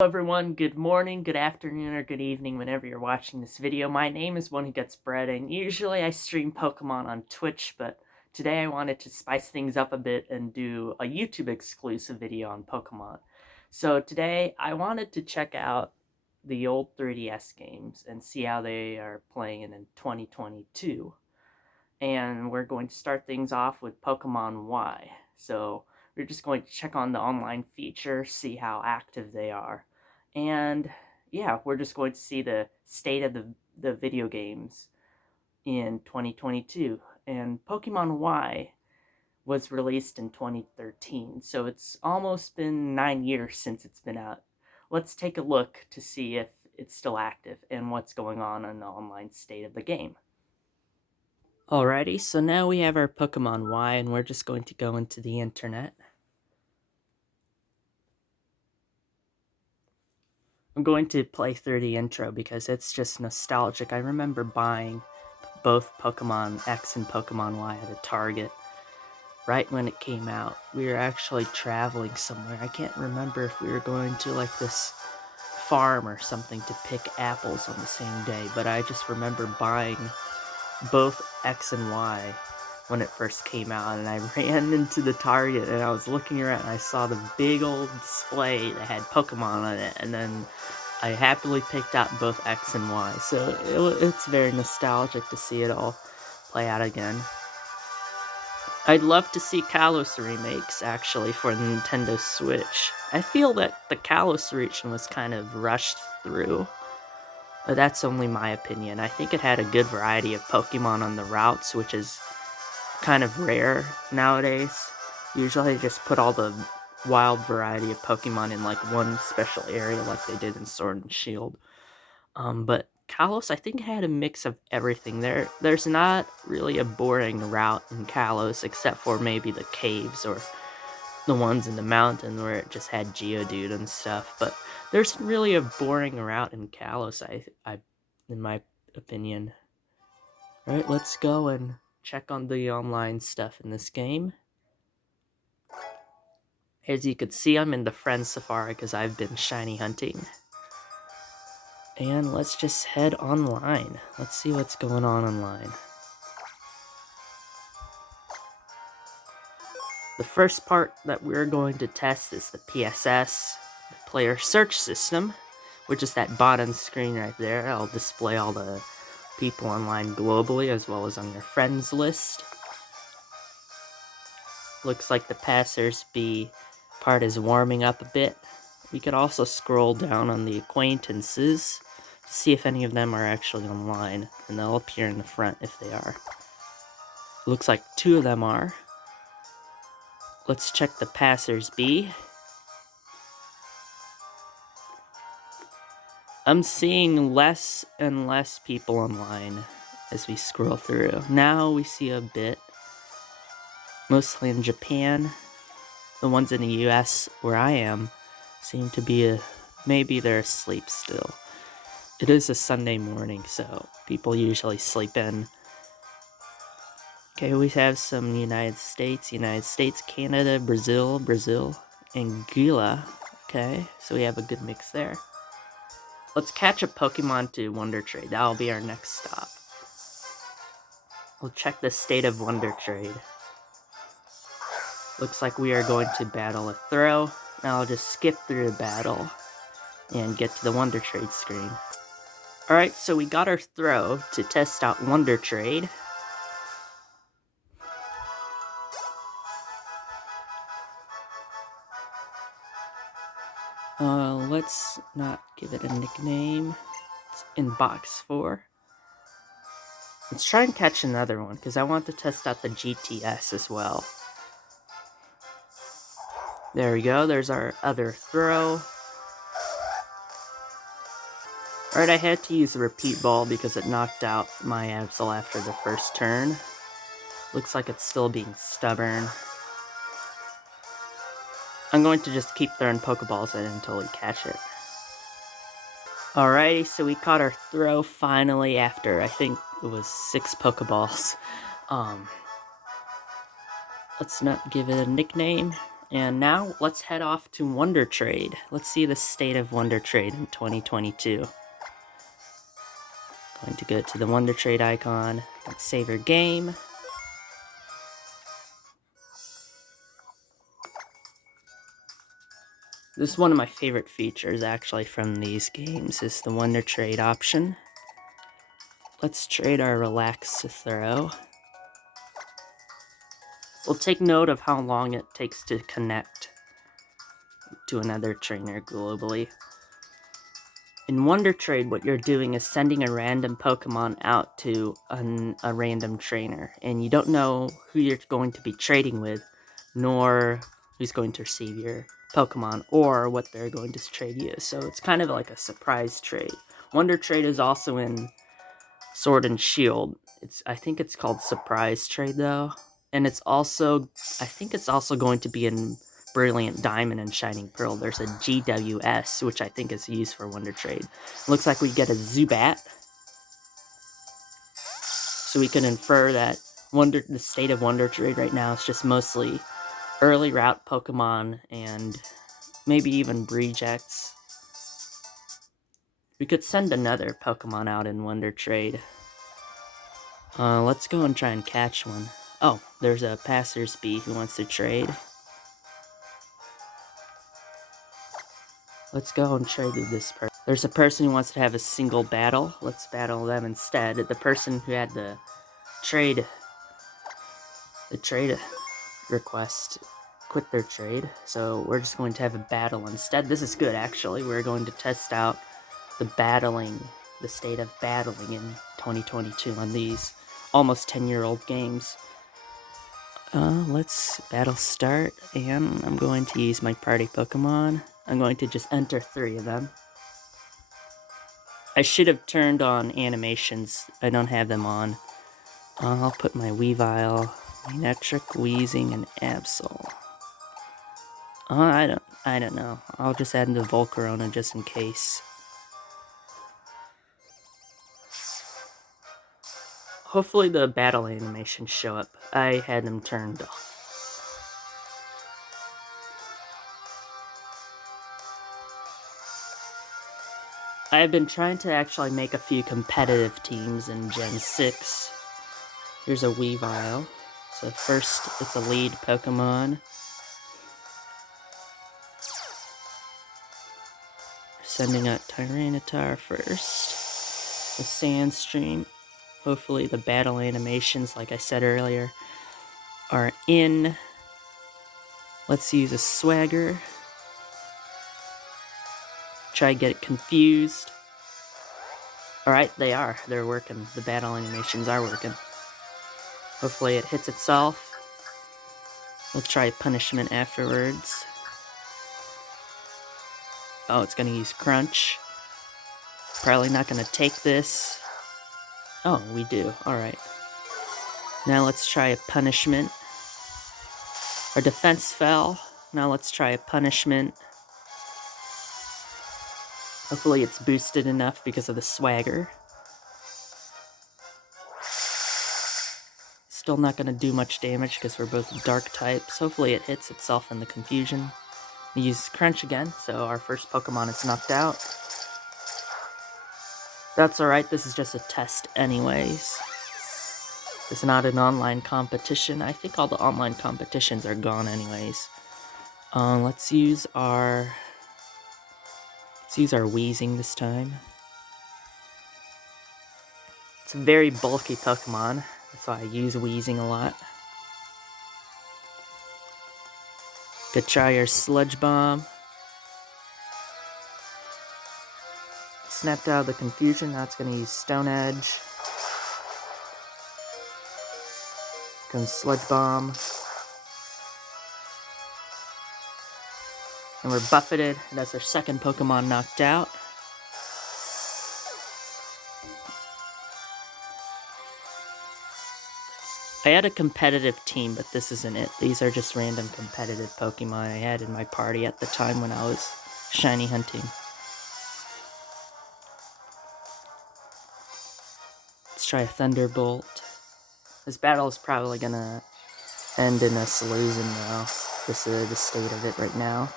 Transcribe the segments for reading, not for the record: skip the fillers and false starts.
Hello everyone, good morning, good afternoon, or good evening whenever you're watching this video. My name is One Who Gets Bread, and usually I stream Pokemon on Twitch, but today I wanted to spice things up a bit and do a YouTube exclusive video on Pokemon. So today I wanted to check out the old 3DS games and see how they are playing in 2022. And we're going to start things off with Pokemon Y. So we're just going to check on the online feature, see how active they are. And yeah, we're just going to see the state of the video games in 2022. And Pokemon Y was released in 2013, so it's almost been 9 years since it's been out. Let's take a look to see if it's still active and what's going on in the online state of the game. Alrighty, so now we have our Pokemon Y, and we're just going to go into the internet. I'm going to play through the intro because it's just nostalgic. I remember buying both Pokemon X and Pokemon Y at a Target right when it came out. We were actually traveling somewhere. I can't remember if we were going to like this farm or something to pick apples on the same day, but I just remember buying both X and Y when it first came out, and I ran into the Target and I was looking around and I saw the big old display that had Pokemon on it, and then I happily picked out both X and Y, so it's very nostalgic to see it all play out again. I'd love to see Kalos remakes, actually, for the Nintendo Switch. I feel that the Kalos region was kind of rushed through. But that's only my opinion. I think it had a good variety of Pokemon on the routes, which is kind of rare nowadays. Usually they just put all the wild variety of Pokemon in like one special area like they did in Sword and Shield. But Kalos, I think, had a mix of everything. There's not really a boring route in Kalos except for maybe the caves or the ones in the mountain where it just had Geodude and stuff, but there's really a boring route in Kalos, I in my opinion. Alright, let's go and check on the online stuff in this game. As you can see, I'm in the Friend Safari because I've been shiny hunting. And let's just head online. Let's see what's going on online. The first part that we're going to test is the PSS, the Player Search System, which is that bottom screen right there. I'll display all the people online globally as well as on your friends list. Looks like the passers-by part is warming up a bit. We could also scroll down on the acquaintances to see if any of them are actually online, and they'll appear in the front if they are. Looks like 2 of them are. Let's check the passers-by. I'm seeing less and less people online as we scroll through. Now we see a bit, mostly in Japan. The ones in the US where I am seem to be maybe they're asleep still. It is a Sunday morning, so people usually sleep in. Okay, we have some United States, Canada, Brazil, Angola. Okay, so we have a good mix there. Let's catch a Pokemon to Wonder Trade. That'll be our next stop. We'll check the state of Wonder Trade. Looks like we are going to battle a throw. Now I'll just skip through the battle and get to the Wonder Trade screen. Alright, so we got our throw to test out Wonder Trade. Let's not give it a nickname. It's in box 4. Let's try and catch another one, because I want to test out the GTS as well. There we go, there's our other throw. Alright, I had to use the repeat ball because it knocked out my Absol after the first turn. Looks like it's still being stubborn. I'm going to just keep throwing Pokeballs at it until we catch it. Alrighty, so we caught our throw finally after, I think it was 6 Pokeballs. Let's not give it a nickname. And now let's head off to Wonder Trade. Let's see the state of Wonder Trade in 2022. Going to go to the Wonder Trade icon, save your game. This is one of my favorite features actually from these games, is the Wonder Trade option. Let's trade our Relax to Throw. We'll take note of how long it takes to connect to another trainer globally. In Wonder Trade, what you're doing is sending a random Pokemon out to a random trainer, and you don't know who you're going to be trading with, nor who's going to receive your Pokemon, or what they're going to trade you. So it's kind of like a surprise trade. Wonder Trade is also in Sword and Shield. I think it's called Surprise Trade though, and I think it's also going to be in Brilliant Diamond and Shining Pearl. There's a GWS, which I think is used for Wonder Trade. Looks like we get a Zubat, so we can infer that the state of Wonder Trade right now is just mostly early route Pokemon and maybe even Rejects. We could send another Pokemon out in Wonder Trade. Let's go and try and catch one. Oh, there's a Passersby who wants to trade. Let's go and trade with this person. There's a person who wants to have a single battle. Let's battle them instead. The person who had the trade request quit their trade, so we're just going to have a battle instead. This is good, actually. We're going to test out the state of battling in 2022 on these almost 10-year-old games. Let's battle start, and I'm going to use my party Pokemon. I'm going to just enter 3 of them. I should have turned on animations. I don't have them on. I'll put my Weavile, Manectric, Weezing, and Absol. I don't know. I'll just add in the Volcarona just in case. Hopefully the battle animations show up. I had them turned off. I have been trying to actually make a few competitive teams in Gen 6. Here's a Weavile. So first, it's a lead Pokemon. Sending out Tyranitar first. The Sandstream. Hopefully the battle animations, like I said earlier, are in. Let's use a Swagger. Try to get it confused. Alright, they are. They're working. The battle animations are working. Hopefully it hits itself. We'll try Punishment afterwards. Oh, it's gonna use Crunch. Probably not gonna take this. Oh, we do. Alright. Now let's try a Punishment. Our defense fell. Now let's try a Punishment. Hopefully it's boosted enough because of the Swagger. Still not gonna do much damage because we're both dark types. Hopefully it hits itself in the confusion. We use Crunch again, so our first Pokemon is knocked out. That's alright, this is just a test anyways. It's not an online competition. I think all the online competitions are gone anyways. Let's use our Weezing this time. It's a very bulky Pokemon. That's why I use Weezing a lot. Could try our Sludge Bomb. Snapped out of the confusion. Now it's going to use Stone Edge. Comes Sludge Bomb. And we're buffeted. That's our second Pokemon knocked out. I had a competitive team, but this isn't it. These are just random competitive Pokemon I had in my party at the time when I was shiny hunting. Let's try a Thunderbolt. This battle is probably gonna end in a Solution though. This is the state of it right now.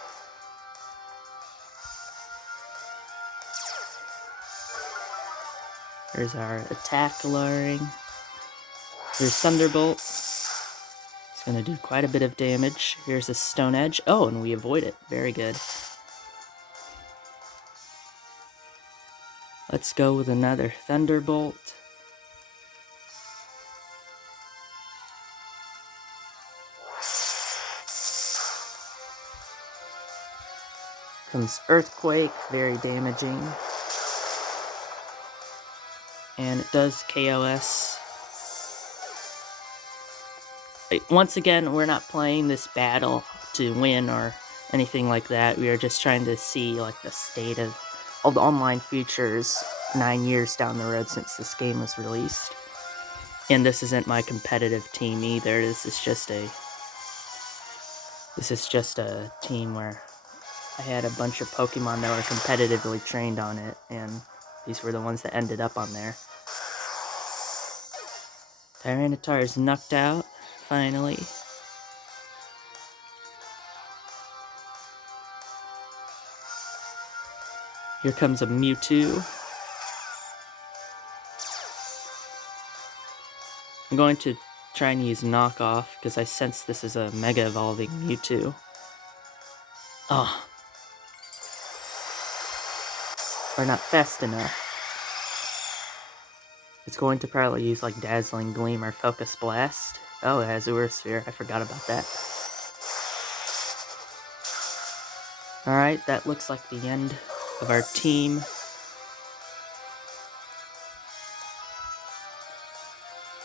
There's our attack alluring. There's Thunderbolt. It's going to do quite a bit of damage. Here's a Stone Edge. Oh, and we avoid it. Very good. Let's go with another Thunderbolt. Comes Earthquake, very damaging. And it does KOS. Once again, we're not playing this battle to win or anything like that. We are just trying to see like the state of all the online features 9 years down the road since this game was released. And this isn't my competitive team either. This is just a team where I had a bunch of Pokemon that were competitively trained on it, and these were the ones that ended up on there. Tyranitar is knocked out, finally. Here comes a Mewtwo. I'm going to try and use Knockoff, because I sense this is a Mega Evolving Mewtwo. Oh. We're not fast enough. It's going to probably use like Dazzling Gleam or Focus Blast. Oh, it has Azure Sphere. I forgot about that. Alright, that looks like the end of our team.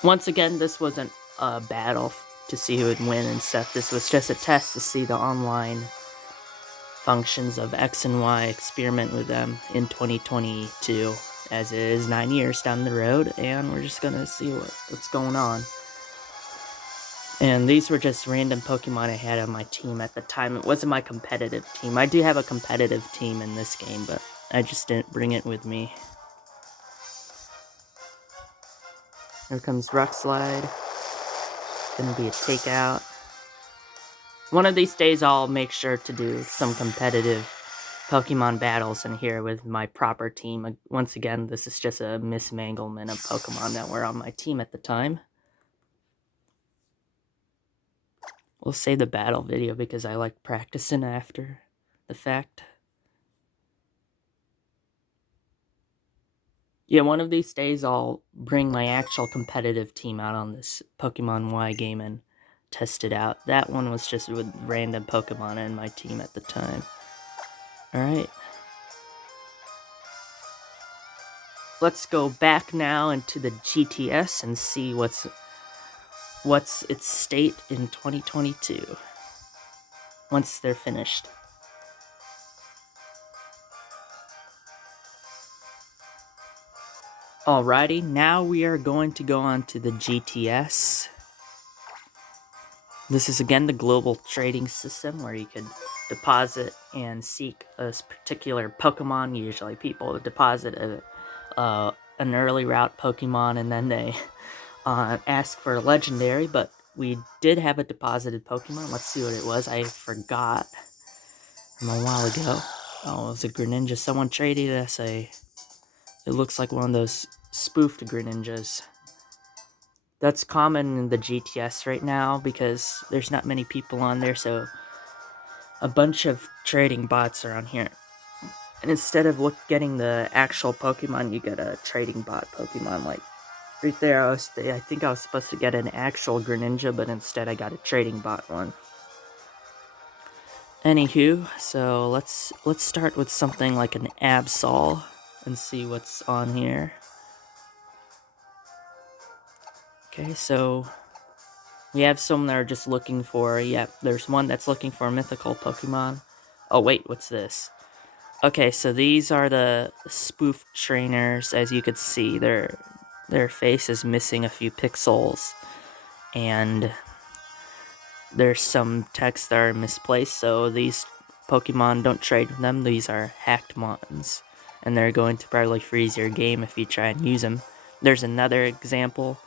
Once again, this wasn't a battle to see who would win and stuff. This was just a test to see the online functions of X and Y, experiment with them in 2022, as it is 9 years down the road, and we're just gonna see what's going on. And these were just random Pokemon I had on my team at the time. It wasn't my competitive team. I do have a competitive team in this game, but I just didn't bring it with me. Here comes Rock Slide. It's gonna be a takeout. One of these days I'll make sure to do some competitive Pokemon battles in here with my proper team. Once again, this is just a mismanglement of Pokemon that were on my team at the time. We'll save the battle video because I like practicing after the fact. Yeah, one of these days I'll bring my actual competitive team out on this Pokemon Y game and test it out. That one was just with random Pokemon in my team at the time. Alright. Let's go back now into the GTS and see what's its state in 2022 once they're finished. Alrighty, now we are going to go on to the GTS. This is again the global trading system where you could deposit and seek a particular Pokemon. Usually people deposit an early route Pokemon and then they ask for a legendary, but we did have a deposited Pokemon. Let's see what it was. I forgot from a while ago. Oh, it was a Greninja. Someone traded us it looks like one of those spoofed Greninjas. That's common in the GTS right now because there's not many people on there, so a bunch of trading bots are on here. And instead of getting the actual Pokemon, you get a trading bot Pokemon. Like right there, I think I was supposed to get an actual Greninja, but instead I got a trading bot one. Anywho, so let's start with something like an Absol and see what's on here. Okay, so we have some that are just looking for, there's one that's looking for a mythical Pokemon. Oh wait, what's this? Okay, so these are the spoof trainers. As you could see, their face is missing a few pixels, and there's some text that are misplaced, so these Pokemon, don't trade with them. These are hacked mons, and they're going to probably freeze your game if you try and use them. There's another example,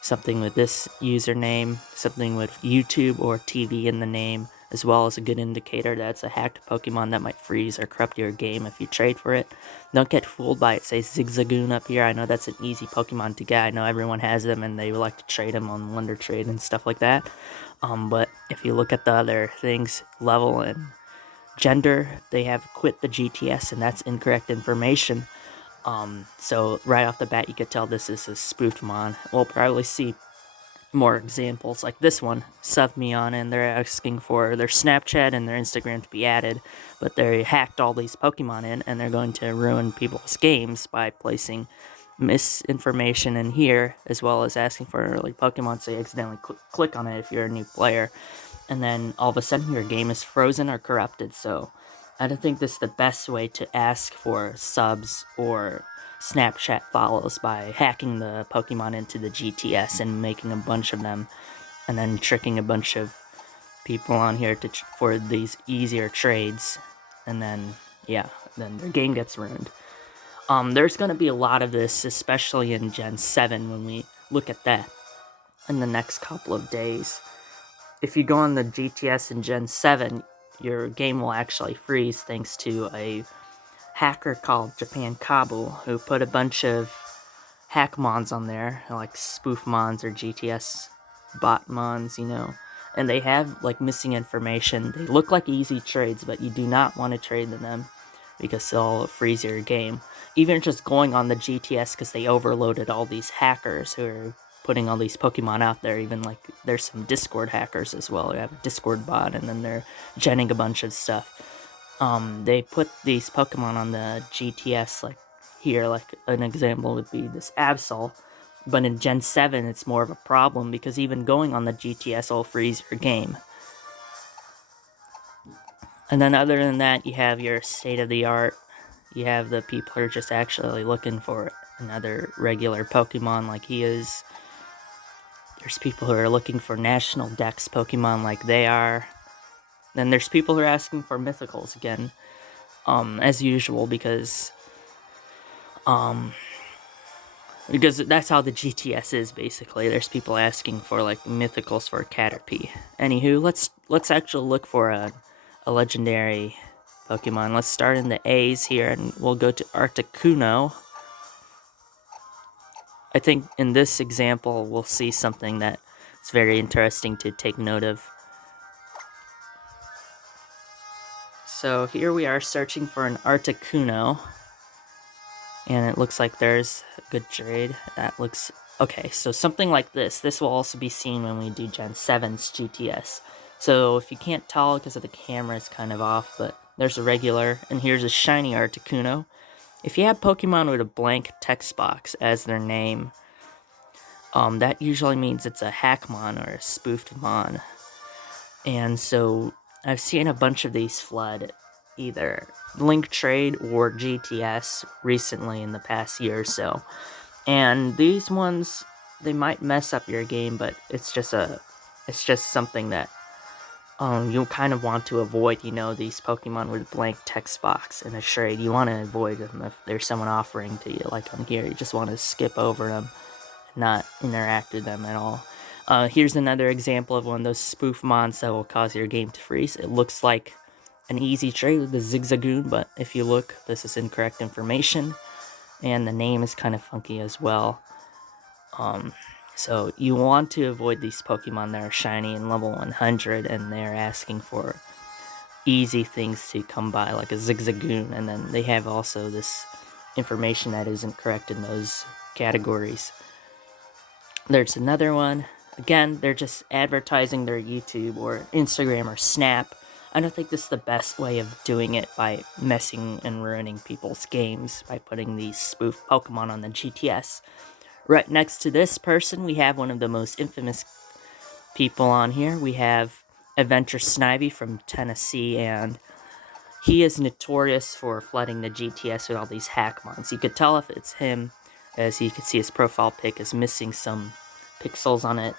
something with this username, something with YouTube or TV in the name. as well as a good indicator that it's a hacked Pokemon that might freeze or corrupt your game if you trade for it. Don't get fooled by it says Zigzagoon up here. I know that's an easy Pokemon to get. I know everyone has them and they like to trade them on Wonder Trade and stuff like that. But if you look at the other things, level and gender, they have quit the GTS, and that's incorrect information. So right off the bat, you could tell this is a spoofed mon. We'll probably see more examples like this one, Savmion, and they're asking for their Snapchat and their Instagram to be added, but they hacked all these Pokemon in, and they're going to ruin people's games by placing misinformation in here, as well as asking for an early Pokemon, so you accidentally click on it if you're a new player, and then all of a sudden your game is frozen or corrupted. So I don't think this is the best way to ask for subs or Snapchat follows, by hacking the Pokemon into the GTS and making a bunch of them, and then tricking a bunch of people on here for these easier trades, and then yeah, then their game gets ruined. There's going to be a lot of this, especially in Gen 7 when we look at that in the next couple of days. If you go on the GTS in Gen 7, your game will actually freeze thanks to a hacker called Japan Kabu, who put a bunch of hack mons on there, like spoof mons or GTS bot mons, and they have like missing information. They look like easy trades, but you do not want to trade them because they'll freeze your game. Even just going on the GTS, because they overloaded all these hackers who are putting all these Pokemon out there. Even like there's some Discord hackers as well. They have a Discord bot, and then they're genning a bunch of stuff. They put these Pokemon on the GTS, like here, like an example would be this Absol. But in Gen 7, it's more of a problem because even going on the GTS will freeze your game. And then other than that, you have your state-of-the-art. You have the people who are just actually looking for another regular Pokemon like he is. There's people who are looking for National Dex Pokemon like they are. Then there's people who are asking for Mythicals again. As usual, because that's how the GTS is, basically. There's people asking for like Mythicals for Caterpie. Anywho, let's actually look for a legendary Pokemon. Let's start in the A's here, and we'll go to Articuno. I think in this example, we'll see something that is very interesting to take note of. So here we are searching for an Articuno, and it looks like there's a good trade. That looks okay. So something like this will also be seen when we do Gen 7's GTS. So if you can't tell because of the camera is kind of off, but there's a regular, and here's a shiny Articuno. If you have Pokemon with a blank text box as their name, that usually means it's a hackmon or a spoofed mon. And so I've seen a bunch of these flood either Link Trade or GTS recently in the past year or so. And these ones, they might mess up your game, but it's just something that you kind of want to avoid, these Pokemon with blank text box in a trade. You want to avoid them if there's someone offering to you, like on here. You just want to skip over them, not interact with them at all. Here's another example of one of those spoof mons that will cause your game to freeze. It looks like an easy trade with the Zigzagoon, but if you look, this is incorrect information, and the name is kind of funky as well. So you want to avoid these Pokemon that are shiny and level 100, and they're asking for easy things to come by, like a Zigzagoon, and then they have also this information that isn't correct in those categories. There's another one. Again, they're just advertising their YouTube or Instagram or Snap. I don't think this is the best way of doing it, by messing and ruining people's games by putting these spoof Pokemon on the GTS. Right next to this person, we have one of the most infamous people on here. We have Adventure Snivy from Tennessee, and he is notorious for flooding the GTS with all these hackmons. You could tell if it's him, as you can see his profile pic is missing some pixels on it.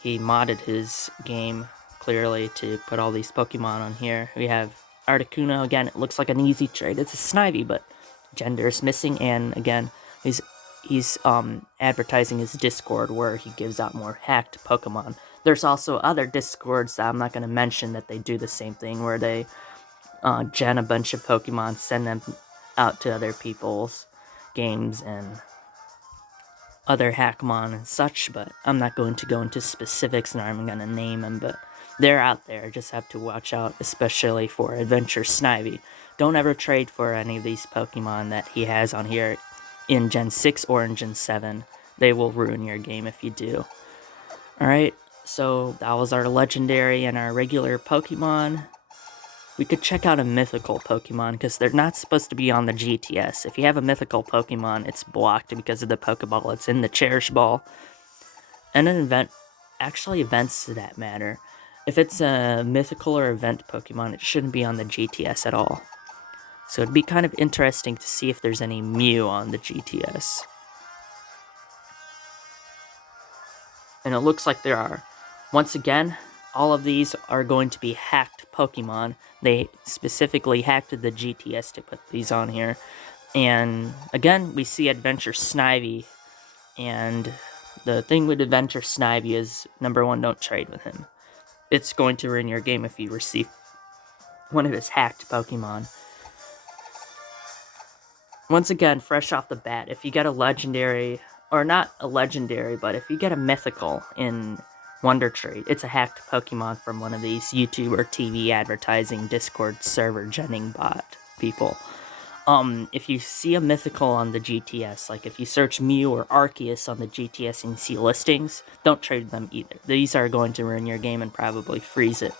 He modded his game clearly to put all these Pokemon on here. We have Articuno. Again, it looks like an easy trade. It's a Snivy, but gender is missing, and again, he's advertising his Discord where he gives out more hacked Pokemon. There's also other Discords that I'm not going to mention that they do the same thing, where they gen a bunch of Pokemon, send them out to other people's games and other Hackmon and such, but I'm not going to go into specifics, nor I'm going to name them, but they're out there. Just have to watch out, especially for Adventure Snivy. Don't ever trade for any of these Pokemon that he has on here in Gen 6 or in Gen 7. They will ruin your game if you do. Alright, so that was our legendary and our regular Pokemon. We could check out a mythical Pokemon, because they're not supposed to be on the GTS. If you have a mythical Pokemon, it's blocked because of the Pokeball. It's in the Cherish Ball. And an event, actually events to that matter. If it's a mythical or event Pokemon, it shouldn't be on the GTS at all. So it'd be kind of interesting to see if there's any Mew on the GTS. And it looks like there are. Once again, all of these are going to be hacked Pokemon. They specifically hacked the GTS to put these on here. And again, we see Adventure Snivy. And the thing with Adventure Snivy is, number one, don't trade with him. It's going to ruin your game if you receive one of his hacked Pokemon. Once again, fresh off the bat, if you get a legendary, or not a legendary, but if you get a mythical in Wonder Trade, it's a hacked Pokemon from one of these YouTube or TV advertising Discord server genning bot people. If you see a mythical on the GTS, like if you search Mew or Arceus on the GTS and you see listings, don't trade them either. These are going to ruin your game and probably freeze it.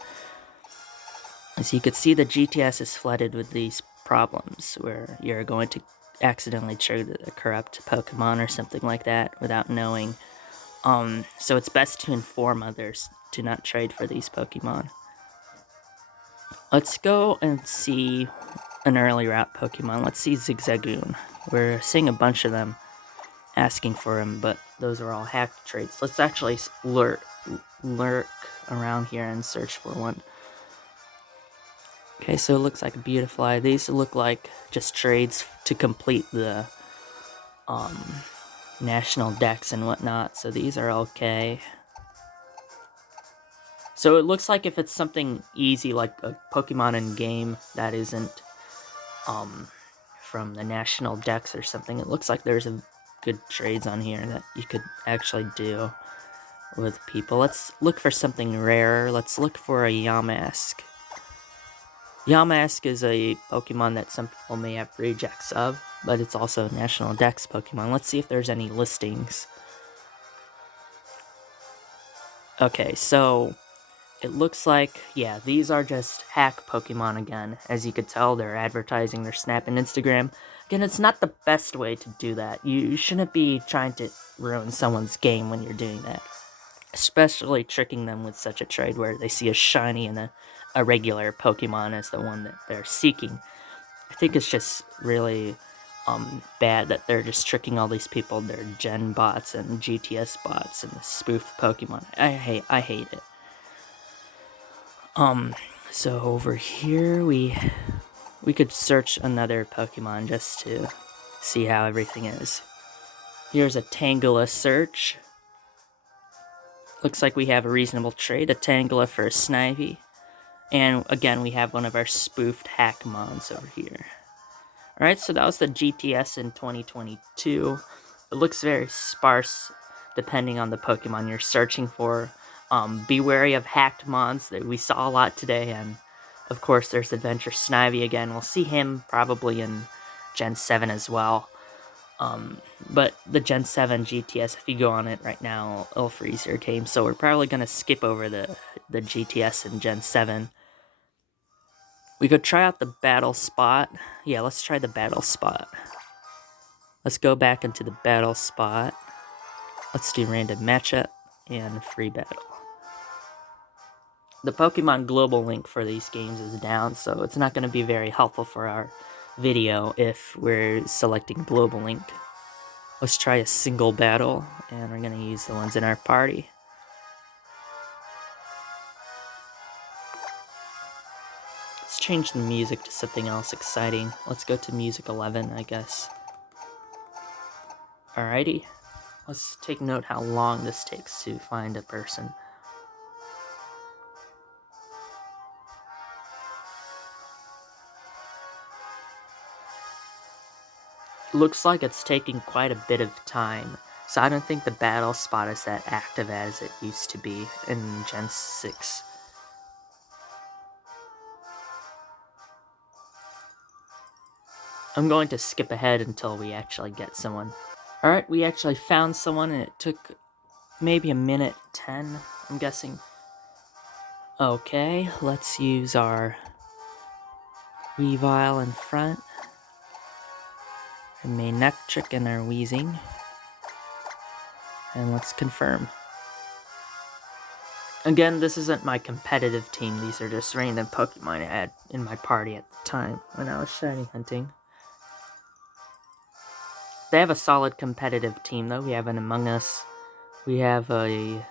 As you can see, the GTS is flooded with these problems where you're going to accidentally trade a corrupt Pokemon or something like that without knowing. So it's best to inform others to not trade for these Pokemon. Let's go and see an early route Pokemon. Let's see Zigzagoon. We're seeing a bunch of them asking for him, but those are all hacked trades. Let's actually lurk around here and search for one. Okay, so it looks like a Beautifly. These look like just trades to complete the national decks and whatnot, so these are okay. So it looks like if it's something easy, like a Pokemon in game that isn't from the national decks or something, it looks like there's a good trades on here that you could actually do with people. Let's look for something rare. Let's look for a Yamask. Yamask is a Pokemon that some people may have rejects of, but it's also a National Dex Pokemon. Let's see if there's any listings. Okay, so it looks like, yeah, these are just hack Pokemon again. As you could tell, they're advertising their Snap and Instagram. Again, it's not the best way to do that. You shouldn't be trying to ruin someone's game when you're doing that. Especially tricking them with such a trade where they see a shiny and a regular Pokemon as the one that they're seeking. I think it's just really bad that they're just tricking all these people. They're Gen bots and GTS bots and spoofed Pokemon. I hate it. So over here we could search another Pokemon just to see how everything is. Here's a Tangela search. Looks like we have a reasonable trade, a Tangela for a Snivy. And again, we have one of our spoofed Hackmons over here. Alright, so that was the GTS in 2022. It looks very sparse depending on the Pokemon you're searching for. Be wary of hacked mons that we saw a lot today, and of course there's Adventure Snivy again. We'll see him probably in Gen 7 as well. But the Gen 7 GTS, if you go on it right now, it'll freeze your game, so we're probably going to skip over the GTS in Gen 7. We could try out the battle spot. Yeah, let's try the battle spot. Let's go back into the battle spot. Let's do random matchup and free battle. The Pokemon global link for these games is down, so it's not going to be very helpful for our video if we're selecting global link. Let's try a single battle, and we're going to use the ones in our party. Let's change the music to something else exciting. Let's go to music 11, I guess. Alrighty. Let's take note how long this takes to find a person. looks like it's taking quite a bit of time. So I don't think the battle spot is that active as it used to be in Gen 6. I'm going to skip ahead until we actually get someone. Alright, we actually found someone and it took maybe a minute 10, I'm guessing. Okay, let's use our Weavile in front. Our main Nectric and our Weezing. And let's confirm. Again, this isn't my competitive team, these are just random Pokemon I had in my party at the time when I was shiny hunting. They have a solid competitive team though. We have an Among Us, we have a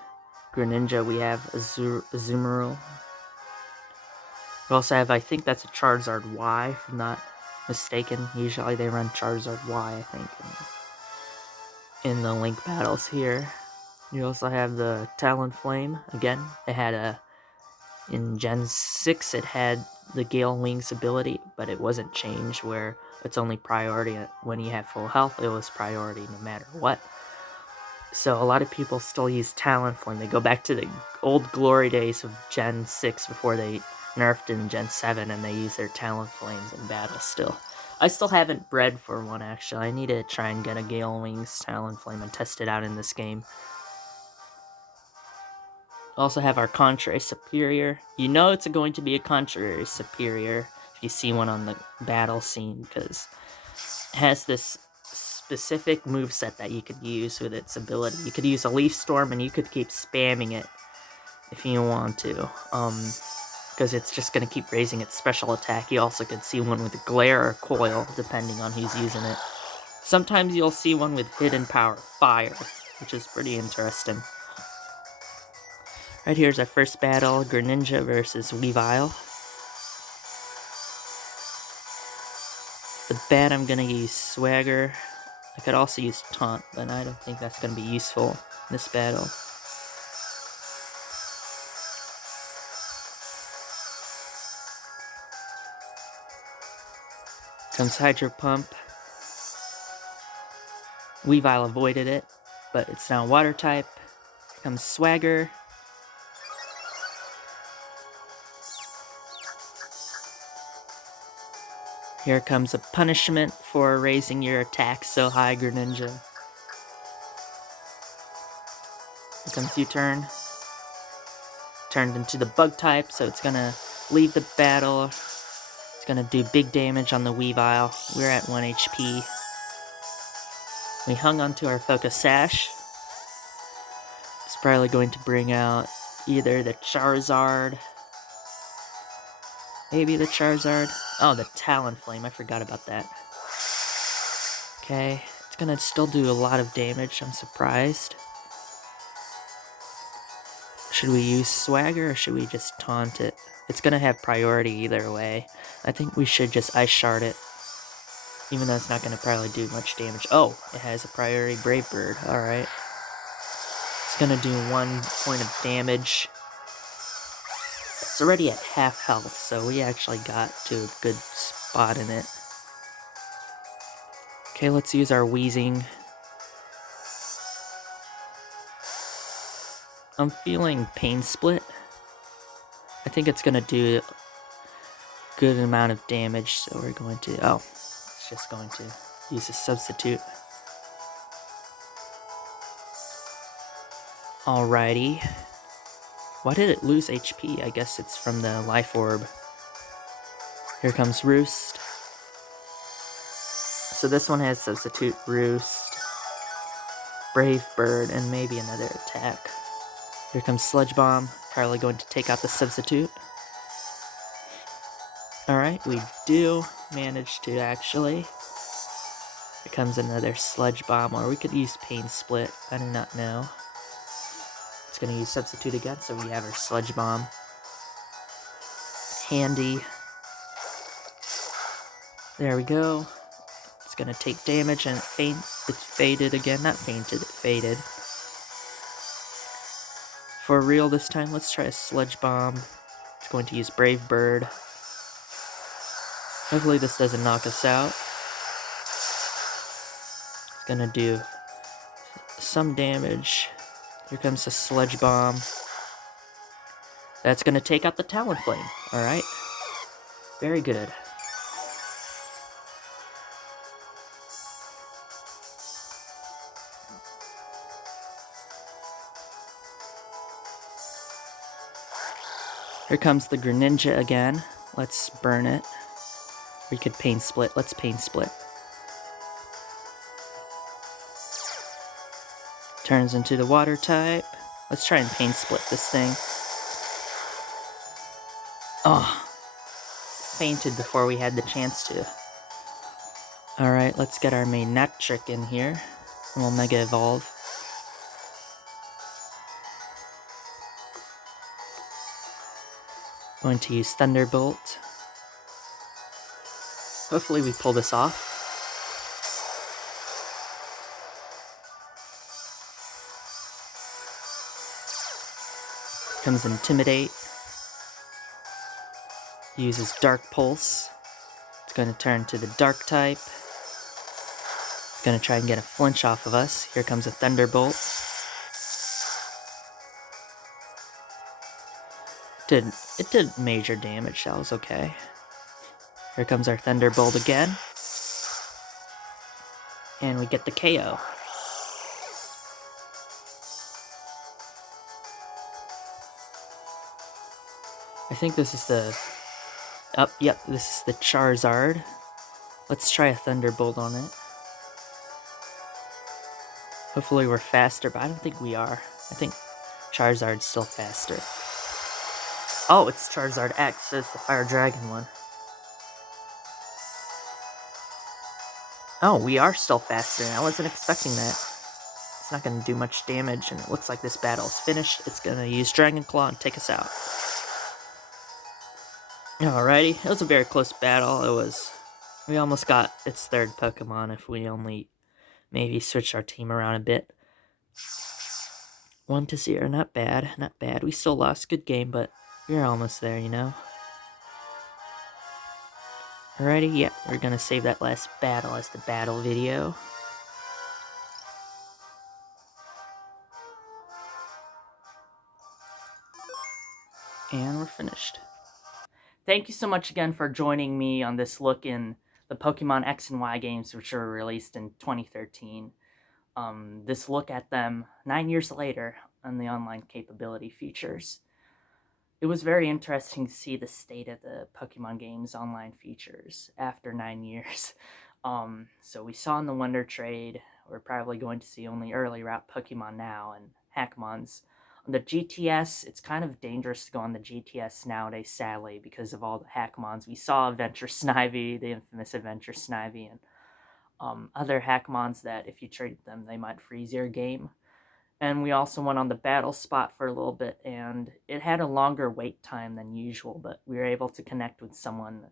Greninja, we have a Azumarill. We also have, I think that's a Charizard Y, if I'm not mistaken. Usually they run Charizard Y, I think, in the Link battles here. You also have the Talonflame. Again, it had in Gen 6 it had the Gale Wings ability, but it wasn't changed where it's only priority when you have full health. It was priority no matter what. So a lot of people still use Talonflame. They go back to the old glory days of Gen 6 before they nerfed in Gen 7 and they use their Talonflames in battle still. I still haven't bred for one actually. I need to try and get a Gale Wings Talonflame and test it out in this game. Also have our Contrary Superior. You know it's going to be a Contrary Superior if you see one on the battle scene, because it has this specific moveset that you could use with its ability. You could use a Leaf Storm and you could keep spamming it if you want to, because it's just going to keep raising its special attack. You also could see one with Glare or Coil, depending on who's using it. Sometimes you'll see one with Hidden Power, Fire, which is pretty interesting. Right here's our first battle, Greninja versus Weavile. The bat, I'm gonna use Swagger. I could also use Taunt, but I don't think that's gonna be useful in this battle. Comes Hydro Pump. Weavile avoided it, but it's now Water type. Comes Swagger. Here comes a punishment for raising your attack so high, Greninja. Here comes U-turn. Turned into the Bug type, so it's gonna leave the battle. It's gonna do big damage on the Weavile. We're at 1 HP. We hung onto our Focus Sash. It's probably going to bring out either the Charizard. Maybe the Charizard. Oh, the Talonflame. I forgot about that. Okay. It's gonna still do a lot of damage. I'm surprised. Should we use Swagger or should we just taunt it? It's gonna have priority either way. I think we should just Ice Shard it. Even though it's not gonna probably do much damage. Oh, it has a priority Brave Bird. Alright. It's gonna do 1 point of damage. It's already at half health, so we actually got to a good spot in it. Okay, let's use our Weezing. I'm feeling Pain Split. I think it's gonna do a good amount of damage, so we're going to... Oh, it's just going to use a substitute. Alrighty. Why did it lose HP? I guess it's from the Life Orb. Here comes Roost. So this one has substitute Roost, Brave Bird, and maybe another attack. Here comes Sludge Bomb. Probably going to take out the substitute. Alright, we do manage to actually. Here comes another Sludge Bomb, or we could use Pain Split. I do not know. It's going to use substitute again, so we have our Sludge Bomb. Handy. There we go. It's going to take damage, and it faded again. Not fainted, it faded. For real this time, let's try a Sludge Bomb. It's going to use Brave Bird. Hopefully this doesn't knock us out. It's gonna do some damage. Here comes the Sludge Bomb. That's gonna take out the Talonflame. Alright. Very good. Here comes the Greninja again. Let's burn it. We could Pain Split. Let's Pain Split. Turns into the Water type. Let's try and Pain Split this thing. Oh, fainted before we had the chance to. Alright, let's get our main Trick in here. And we'll Mega Evolve. Going to use Thunderbolt. Hopefully we pull this off. Comes Intimidate. Uses Dark Pulse. It's going to turn to the Dark type. It's going to try and get a flinch off of us. Here comes a Thunderbolt. It did major damage, that was okay. Here comes our Thunderbolt again. And we get the KO. I think this is the... Yep, this is the Charizard. Let's try a Thunderbolt on it. Hopefully we're faster, but I don't think we are. I think Charizard's still faster. Oh, it's Charizard X. It's the Fire Dragon one. Oh, we are still faster. I wasn't expecting that. It's not going to do much damage, and it looks like this battle is finished. It's going to use Dragon Claw and take us out. Alrighty, it was a very close battle. We almost got its third Pokemon if we only maybe switch our team around a bit. 1-0, not bad, not bad. We still lost, good game, but we're almost there, you know? Alrighty, yeah, we're gonna save that last battle as the battle video. And we're finished. Thank you so much again for joining me on this look in the Pokemon X and Y games, which were released in 2013. This look at them 9 years later on the online capability features. It was very interesting to see the state of the Pokemon games online features after 9 years. So we saw in the Wonder Trade, we're probably going to see only early route Pokemon now and Hackmons. On the GTS, it's kind of dangerous to go on the GTS nowadays, sadly, because of all the Hackmons. We saw Adventure Snivy, the infamous Adventure Snivy, and other Hackmons that if you traded them, they might freeze your game. And we also went on the battle spot for a little bit, and it had a longer wait time than usual, but we were able to connect with someone,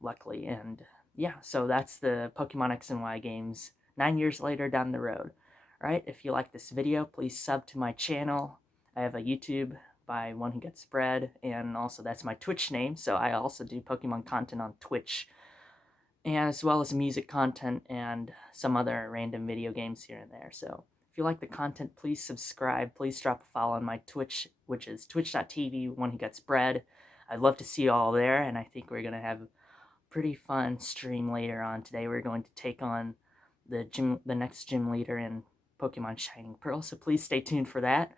luckily. And yeah, so that's the Pokemon X and Y games 9 years later down the road. Alright, if you like this video, please sub to my channel. I have a YouTube by One Who Gets Bread, and also that's my Twitch name, so I also do Pokemon content on Twitch, and as well as music content and some other random video games here and there. So if you like the content, please subscribe. Please drop a follow on my Twitch, which is twitch.tv, One Who Gets Bread. I'd love to see you all there, and I think we're going to have a pretty fun stream later on. Today we're going to take on the next gym leader in Pokemon Shining Pearl, so please stay tuned for that.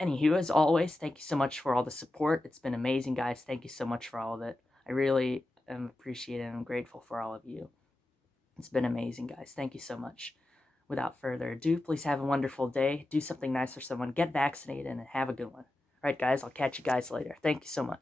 Anywho, as always, thank you so much for all the support. It's been amazing, guys. Thank you so much for all of it. I really am appreciative and I'm grateful for all of you. It's been amazing, guys. Thank you so much. Without further ado, please have a wonderful day. Do something nice for someone. Get vaccinated and have a good one. All right, guys, I'll catch you guys later. Thank you so much.